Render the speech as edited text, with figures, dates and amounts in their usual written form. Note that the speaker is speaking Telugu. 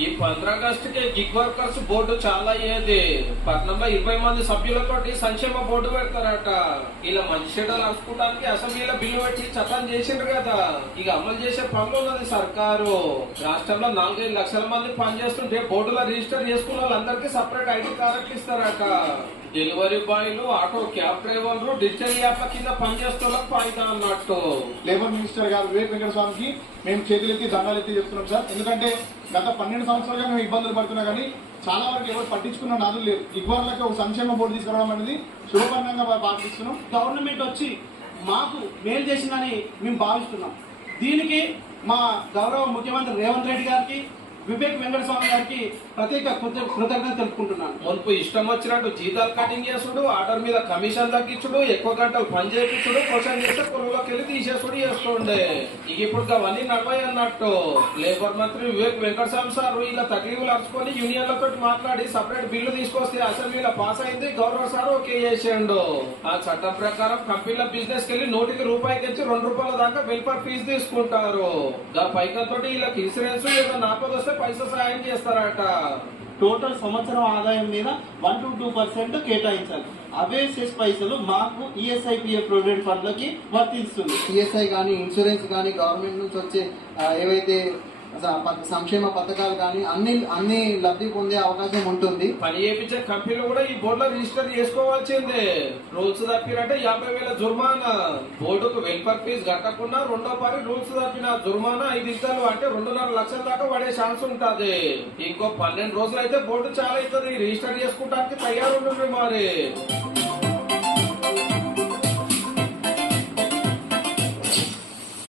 ఈ 15 ఆగస్టుకి గిగ్ వర్కర్స్ బోర్డు చాలా అయ్యేది. పట్నంలో 20 మంది సభ్యులతోటి సంక్షేమ బోర్డు పెడతారట. ఇలా మంచి చెడ్డలు అనుకోవడానికి అసెంబ్లీలో బిల్లు పెట్టి చట్టం చేసిండ్రు కదా. ఇక అమలు చేసే పనులు ఉన్నది సర్కారు. రాష్ట్రంలో 4-5 లక్షల మంది పనిచేస్తుంటే బోర్డులో రిజిస్టర్ చేసుకున్న వాళ్ళందరికీ సపరేట్ ఐడి కార్డులు ఇస్తారట. డెలివరీ బాయ్లు, ఆటో క్యాబ్ డ్రైవర్లు డిజిటల్ యాప్ల కింద పనిచేస్తున్న ఫాయిదా అన్నట్టు. లేబర్ మినిస్టర్ గారు వివేక్ వెంకటస్వామికి మేము చేతులెత్తి దండాలు ఎత్తి చెప్తున్నాం సార్. ఎందుకంటే గత 12 సంవత్సరాలుగా మేము ఇబ్బందులు పడుతున్నా కానీ చాలా వరకు ఎవరు పట్టించుకున్న నాదులు లేరు. ఇగ్వార్లకి ఒక సంక్షేమ బోర్డు తీసుకురావడం అనేది శుభపరంగా పాటిస్తున్నాం. గవర్నమెంట్ వచ్చి మాకు మేలు చేసిందని మేము భావిస్తున్నాం. దీనికి మా గౌరవ ముఖ్యమంత్రి రేవంత్ రెడ్డి గారికి, వివేక్ వెంకటస్వామి గారికి ప్రత్యేక కృతజ్ఞత తెలుపుకుంటున్నాను. మున్పు ఇష్టం వచ్చినట్టు జీతాలు కటింగ్ చేసుడు, ఆర్డర్ మీద కమిషన్ తగ్గించుడు, ఎక్కువ గంటలు పని చేయించుడు, క్వశ్చన్ చేస్తే కొలువులోకి వెళ్ళి తీసేసుడు చేస్తుండే. ఇక ఇప్పుడు అవన్నీ నడవాయి అన్నట్టు. లేబర్ మంత్రి వివేక్ వెంకటస్వామి సార్ ఇలా తగ్లీవులు అరుచుకొని యూనియన్లతో మాట్లాడి సపరేట్ బిల్లు తీసుకొస్తే అసెంబ్లీలో పాస్ అయింది. గౌరవ సార్ ఓకే చేసిండు. ఆ చట్టం ప్రకారం కంపెనీల బిజినెస్ కెళ్ళి నోటికి రూపాయికి ఇచ్చి ₹2 దాకా వెల్ఫేర్ ఫీజు తీసుకుంటారు. పైకతో వీళ్ళకి ఇన్సూరెన్స్ ఏదైనా ఆపద వస్తే పైసా సాయం చేస్తారట. టోటల్ సంవత్సరం ఆదాయం మీద 1 to 2% కేటాయించాలి. అవే సెస్ పైసలు మాకు ఈఎస్ఐపిఎఫ్ ప్రొవిడెంట్ ఫండ్ లకి వర్తిస్తుంది. ఈఎస్ఐ కానీ ఇన్సూరెన్స్ కానీ గవర్నమెంట్ నుంచి వచ్చే ఏవైతే సంక్షేమ పథకాలు కానీ అన్ని లబ్ధి పొందే అవకాశం ఉంటుంది. పని చేయించే కంపెనీలు కూడా ఈ బోర్డులో రిజిస్టర్ చేసుకోవాల్సిందే. రూల్స్ తప్పినంటే 50,000 జుర్మానా. బోర్డుకు వెల్ఫేర్ ఫీజు కట్టకుండా రెండో పని రూల్స్ తప్పిన జుర్మానా 5 ఇస్తాలు అంటే 2.5 లక్షల దాకా పడే ఛాన్స్ ఉంటది. ఇంకో 12 రోజులు అయితే బోర్డు చాలా అవుతుంది. రిజిస్టర్ చేసుకోవడానికి తయారు ఉంటుంది మరి.